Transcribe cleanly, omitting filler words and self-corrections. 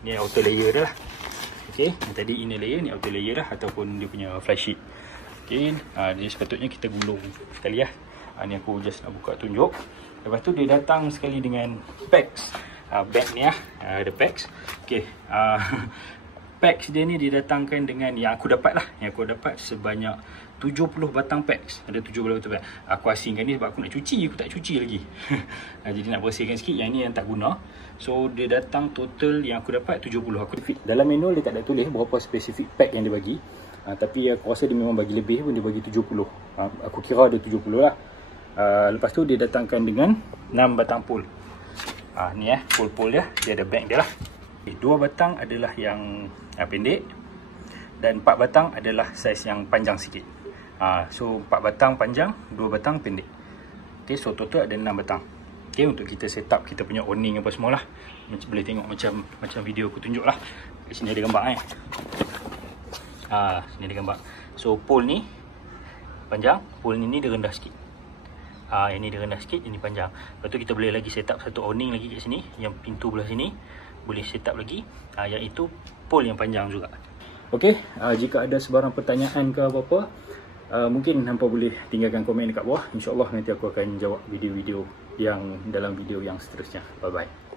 Ni outer layer dia lah. Okay, yang tadi inner layer, ni outer layer lah, ataupun dia punya flysheet. Okay, dia sepatutnya kita gulung sekali lah. Ni aku just nak buka tunjuk. Lepas tu dia datang sekali dengan packs. Bag ni lah, ada packs. Okay, packs dia ni didatangkan dengan yang aku dapat lah. Yang aku dapat sebanyak 70 batang packs. Ada 70 batang packs. Aku asingkan ni sebab aku nak cuci, aku tak cuci lagi. Jadi nak bersihkan sikit. Yang ni yang tak guna. So dia datang total yang aku dapat 70. Aku dalam manual dia tak ada tulis berapa spesifik pack yang dia bagi. Tapi aku rasa dia memang bagi lebih pun, dia bagi 70. Aku kira ada 70 lah. Lepas tu dia datangkan dengan 6 batang pole. Ni pole-pole dia. Dia ada bag dia lah. 2 batang adalah yang pendek. Dan 4 batang adalah saiz yang panjang sikit. So 4 batang panjang, 2 batang pendek. Okay, so total ada 6 batang. Okay, untuk kita set up kita punya awning apa semua lah. Boleh tengok macam video aku tunjuk lah. Di sini ada gambar sini ada gambar. So pole ni panjang, pole ni dia rendah sikit. Yang ni dia rendah sikit, ini panjang. Lepas tu kita boleh lagi set up satu awning lagi kat sini. Yang pintu belah sini boleh set up lagi. Yang itu pole yang panjang juga. Okey, jika ada sebarang pertanyaan ke apa-apa, mungkin hampa boleh tinggalkan komen dekat bawah. InsyaAllah nanti aku akan jawab video-video yang dalam video yang seterusnya. Bye-bye.